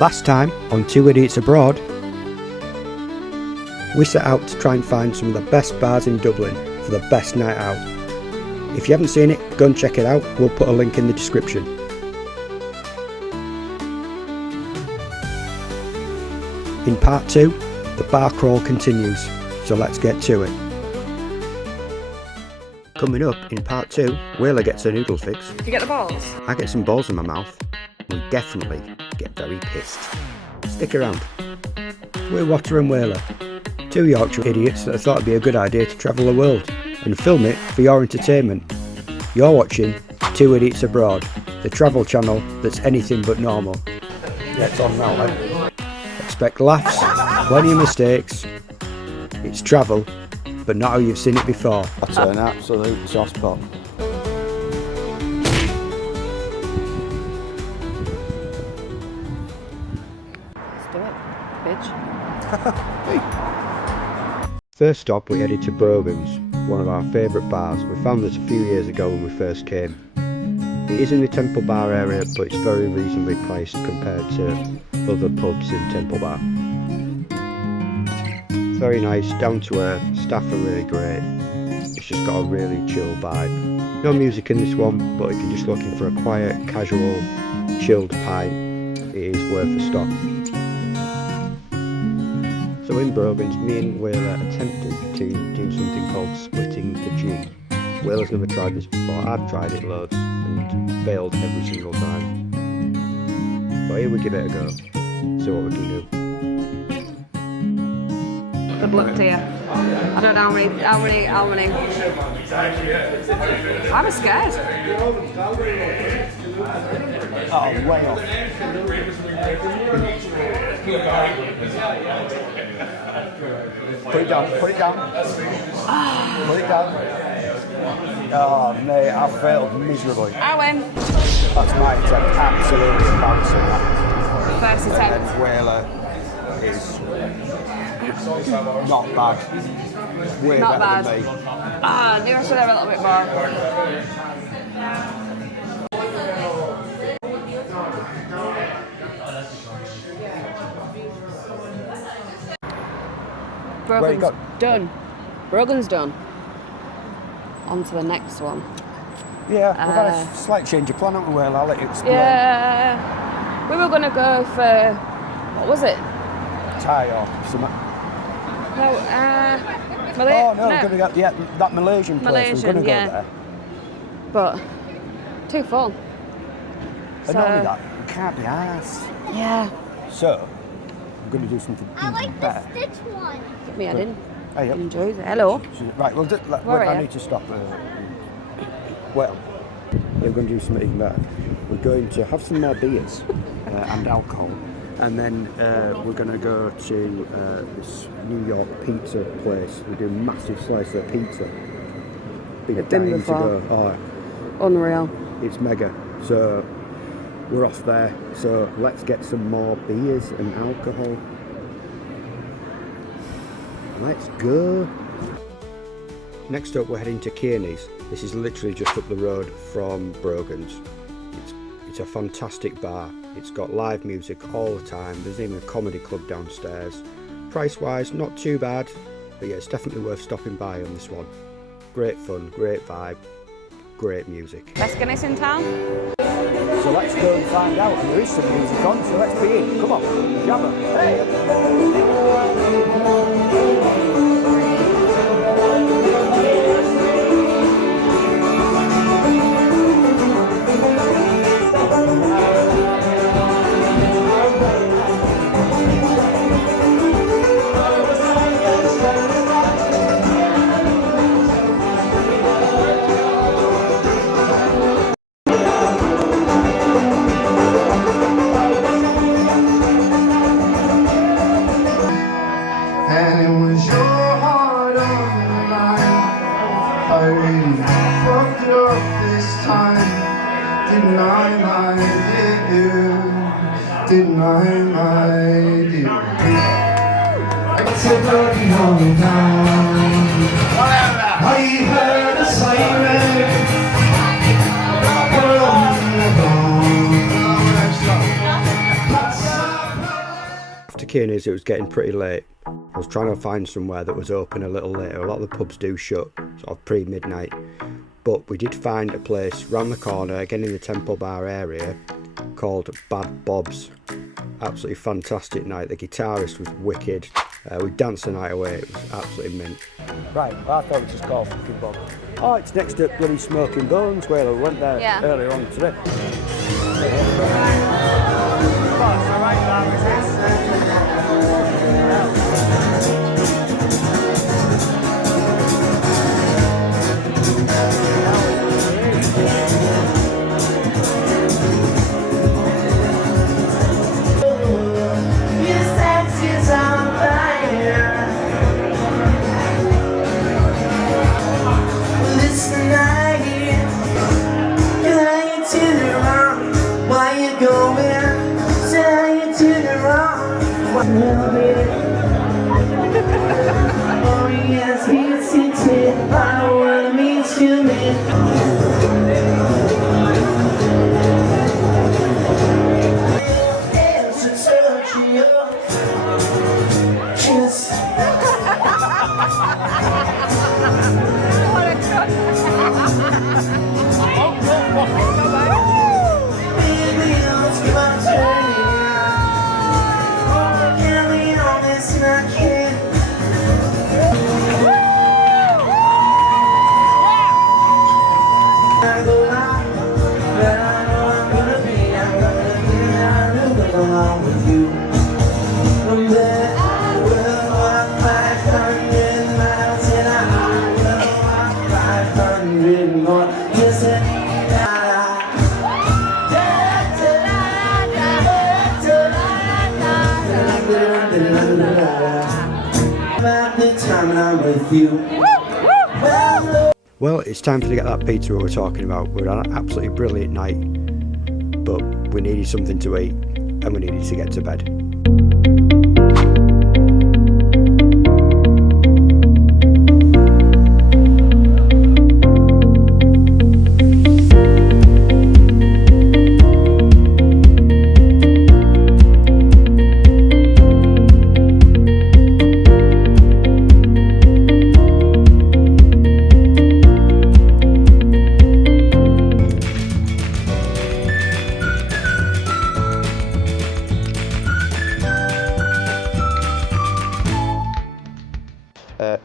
Last time on Two Idiots Abroad, we set out to try and find some of the best bars in Dublin for the best night out. If you haven't seen it, go and check it out. We'll put a link in the description. In part 2, the bar crawl continues, so let's get to it. Coming up in part 2, Waila gets a noodle fix. Do you get the balls? I get some balls in my mouth. We definitely get very pissed. Stick around. We're Whatta and Waila, two Yorkshire idiots that thought it'd be a good idea to travel the world and film it for your entertainment. You're watching Two Idiots Abroad, the travel channel that's anything but normal. Yeah, it's on now, then. Expect laughs, plenty of mistakes. It's travel, but not how you've seen it before. That's an absolute sauce pot. Let's do it, bitch. Hey. First stop, we headed to Brogans, one of our favourite bars. We found this a few years ago when we first came. It is in the Temple Bar area, but it's very reasonably priced compared to other pubs in Temple Bar. Very nice, down to earth, staff are really great. It's just got a really chill vibe. No music in this one, but if you're just looking for a quiet, casual, chilled pint, it is worth a stop. So in Brogans, me and Waila attempted to do something called splitting the G. Waila's never tried this before. I've tried it loads and failed every single time. But here we give it a go. See what we can do. Good luck to you. I don't know how many. I was scared. Oh, way off. Put it down, put it down. Put it down. Oh, mate, I failed miserably. I win. That's my attempt, absolutely embarrassing. First attempt. Waila is not bad. Way Not better bad. than me. Maybe I should have a little bit more. Where you Brogan's got? done. Brogan's done. On to the next one. Yeah, we've had a slight change of plan, haven't we, Waila? I'll let you explain. Yeah. We were going to go for, what was it? Thai or something. No, Oh, no, we're going to get that Malaysian place. Malaysian, We're going to yeah. go there. But, too full. And not only that, we can't be arsed. Yeah. So, we're going to do something I like even the better. stitch one. Get me head in. Eyup. Enjoy it. Hello. Right, well, Where are I you? need to stop. Well, we're going to do something even better. We're going to have some more beers and alcohol, and then we're going to go to this New York pizza place. We do a massive slice of pizza. Been You've been dying to before. go. Oh, Unreal. it's mega. So we're off there. So let's get some more beers and alcohol. Let's go. Next up, we're heading to Kearney's. This is literally just up the road from Brogans. It's a fantastic bar. It's got live music all the time. There's even a comedy club downstairs. Price-wise, not too bad, but yeah, it's definitely worth stopping by on this one. Great fun, great vibe, great music. Best Guinness in town? So let's go and find out. And there is some music on, so let's be in. Come on, Jabba. Hey! And it was your heart on the line. I really fucked it up this time. Didn't I, my dear? Didn't I, my dear? It's a bloody home down. I heard a siren. From the dawn. Kearney as it was getting pretty late. I was trying to find somewhere that was open a little later. A lot of the pubs do shut sort of pre-midnight, but we did find a place round the corner, again in the Temple Bar area, called Bad Bob's. Absolutely fantastic night. The guitarist was wicked. We danced the night away. It was absolutely mint. Right, well, I thought it was just called fucking Bob. Oh, it's next to bloody Smoking Bones, where we went there earlier on today. Well, it's time to get that pizza we were talking about. We had an absolutely brilliant night, but we needed something to eat and we needed to get to bed.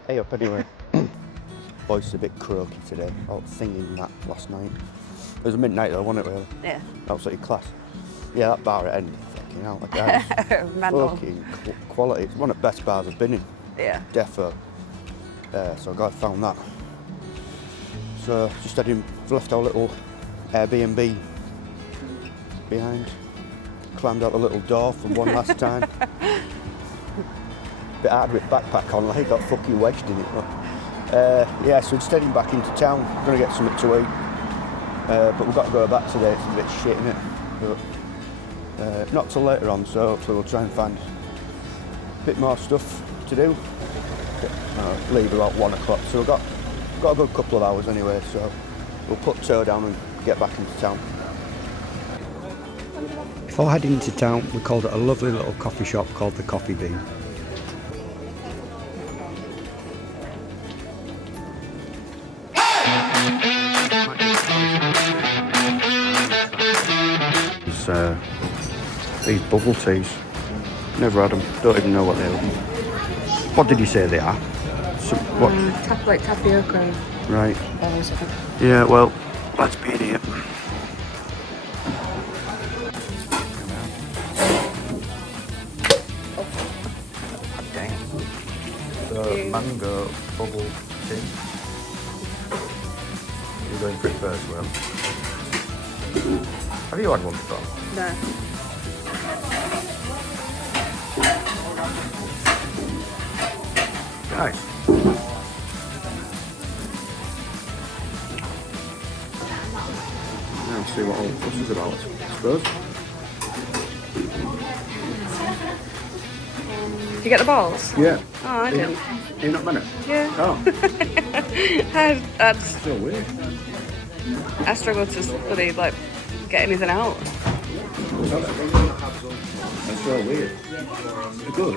Eyup anyway. Voice is a bit croaky today. I was singing that last night. It was a midnight though, wasn't it really? Yeah. Absolutely class. Yeah, that bar at end, fucking hell. Like fucking quality. It's one of the best bars I've been in. Yeah. Defo. So I found that. So just left our little Airbnb behind. Climbed out the little door for one last time. Bit hard with backpack on, like got fucking wedged in it. But, yeah, so instead heading back into town, gonna get something to eat. But we've got to go back today, it's a bit shit, innit? But not till later on, so hopefully we'll try and find a bit more stuff to do. Leave about 1 o'clock, so we've got a good couple of hours anyway, so we'll put toe down and get back into town. Before heading into town, we called at a lovely little coffee shop called the Coffee Bean. These bubble teas. Never had them. Don't even know what they are. What did you say they are? What? Like tapioca. Right. Yeah, well, let's be in here. So, mango bubble tea. You're going for it first, Will. Have you had one before? No. Nice. Now see what all the fuss is about, I suppose. Did you get the balls? Yeah. Oh, I didn't. You're not meant it? Yeah. Oh. I'd Still weird. I struggled to really like get anything out. That's so weird. They're good.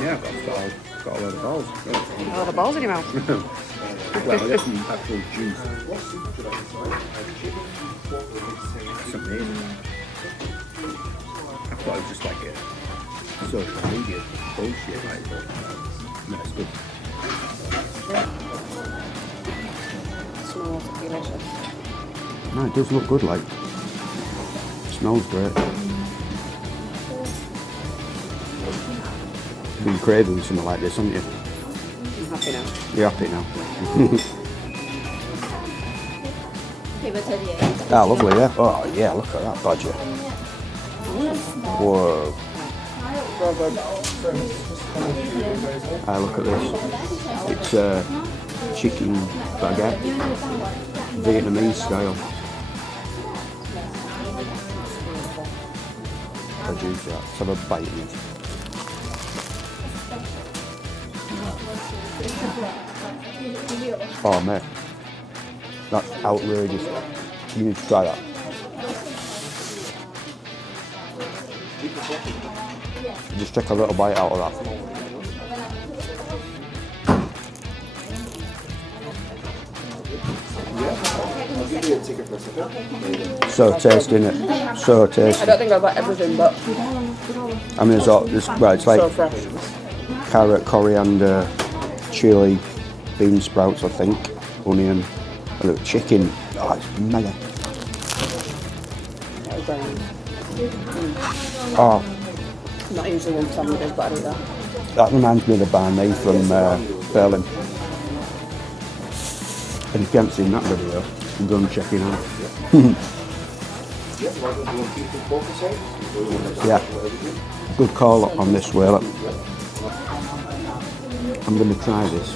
Yeah, I've got a lot of balls. A lot of balls in your mouth. Well, I got some actual juice. It's amazing. I thought it was just like a social media bullshit, like, but no, it's good. Smells delicious. No, it does look good, like. Smells great. Been craving something like this, haven't you? I'm happy now. You're happy now. Ah, lovely, yeah. Oh, yeah, look at that badger. Whoa. Ah, look at this. It's chicken baguette, Vietnamese style. Juice that. Let's have a bite of it. Oh mate, that's outrageous. You need to try that. Just take a little bite out of that. So tasty, isn't it? So tasty. I don't think I've got everything, but I mean, it's like so fresh. carrot, coriander, chili, bean sprouts, I think, onion, a little chicken. Oh, it's mega. Oh, Not usually one sandwiches, but I do that. that reminds me of the banh mi from Berlin. And if you haven't seen that video, go and check it out. Yeah, good call on this Waila. I'm going to try this.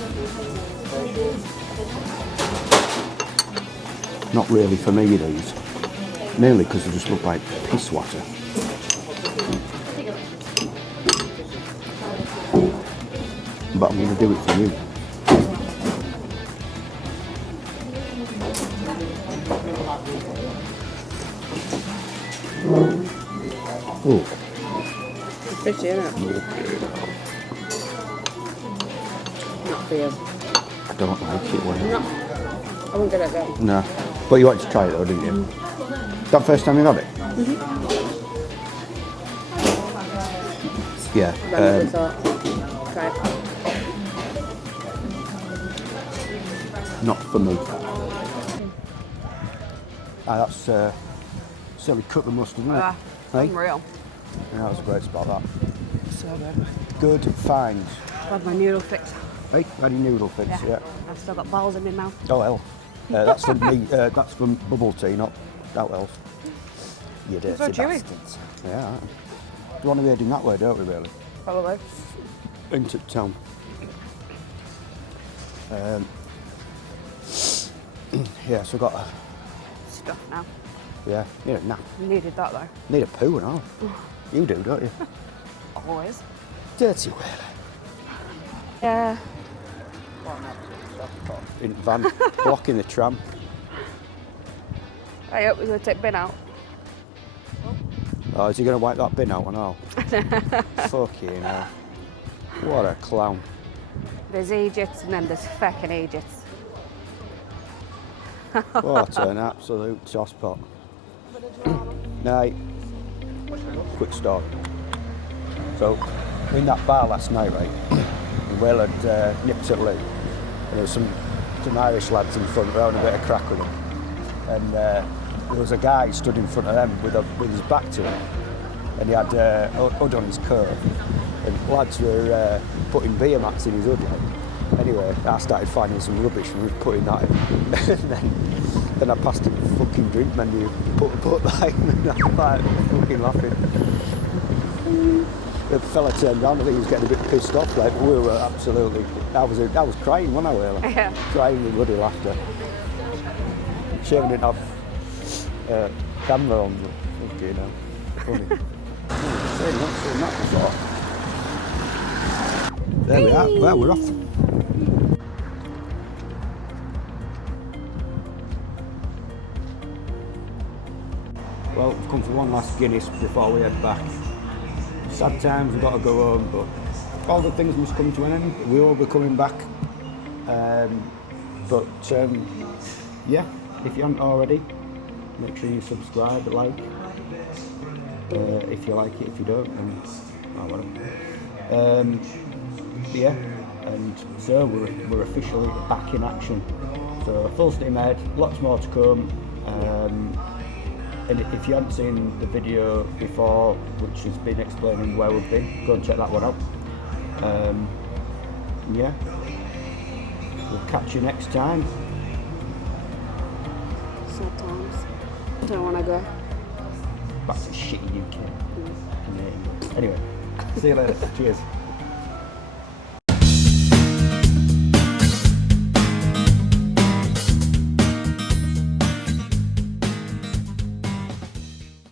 Not really for me, these. Mainly because they just look like piss water. But I'm going to do it for you. Oh. It's fishy, isn't it? Not for you. I don't like it, Waila. No. I won't get it then. No. But you wanted to try it though, didn't you? That first time you had it? Yeah. Then we thought, try it. Not for me. Ah, that's silly cut the mustard, isn't it? Hey? Unreal. Yeah, that was a great spot, that. So good. Good find. I've had my noodle fix. Hey, had your noodle fix, yeah. I've still got balls in my mouth. Oh hell. That's from me. That's from bubble tea, not that else. You dirty so chewy. bastards. Yeah. Do you want to be heading that way, don't we, really? Probably. Into town. Yeah, so I've got a... Stuff now. Yeah, need a nap. Needed that though. Need a poo and all. You do, don't you? Always. Dirty Waila. Yeah. In the van, blocking the tram. Eyup, we're going to take bin out. Oh, is he going to wipe that bin out and all? Fucking hell. What a clown. There's Egypt and then there's feckin' Egypt. What an absolute tosspot. Night. Quick story. So, in that bar last night, right, Will had nipped at Lou, and there was some Irish lads in front, having a bit of crack with them. And there was a guy stood in front of them with his back to him, and he had a hood on his coat, and lads were putting beer mats in his hood. Like. Anyway, I started finding some rubbish and we were putting that in. And then I passed him a fucking drink menu, put that in, and I'm like fucking laughing. The fella turned around, I think he was getting a bit pissed off, like we were absolutely, I was crying, wasn't I, Waila? Yeah. Crying with bloody laughter. Shame I didn't have camera on, but okay, now. Funny. I've not seen that before. There we are, well, we're off. come for one last Guinness before we head back. Sad times, we've got to go home, but all the things must come to an end. We will be coming back. Yeah, if you haven't already, make sure you subscribe, like. If you like it, if you don't, then whatever. Yeah, and so we're officially back in action. So full steam ahead, lots more to come. And if you haven't seen the video before, which has been explaining where we've been, go and check that one out. Yeah, we'll catch you next time. Sad times. Don't want to go. Back to shitty UK. Anyway, see you later. Cheers.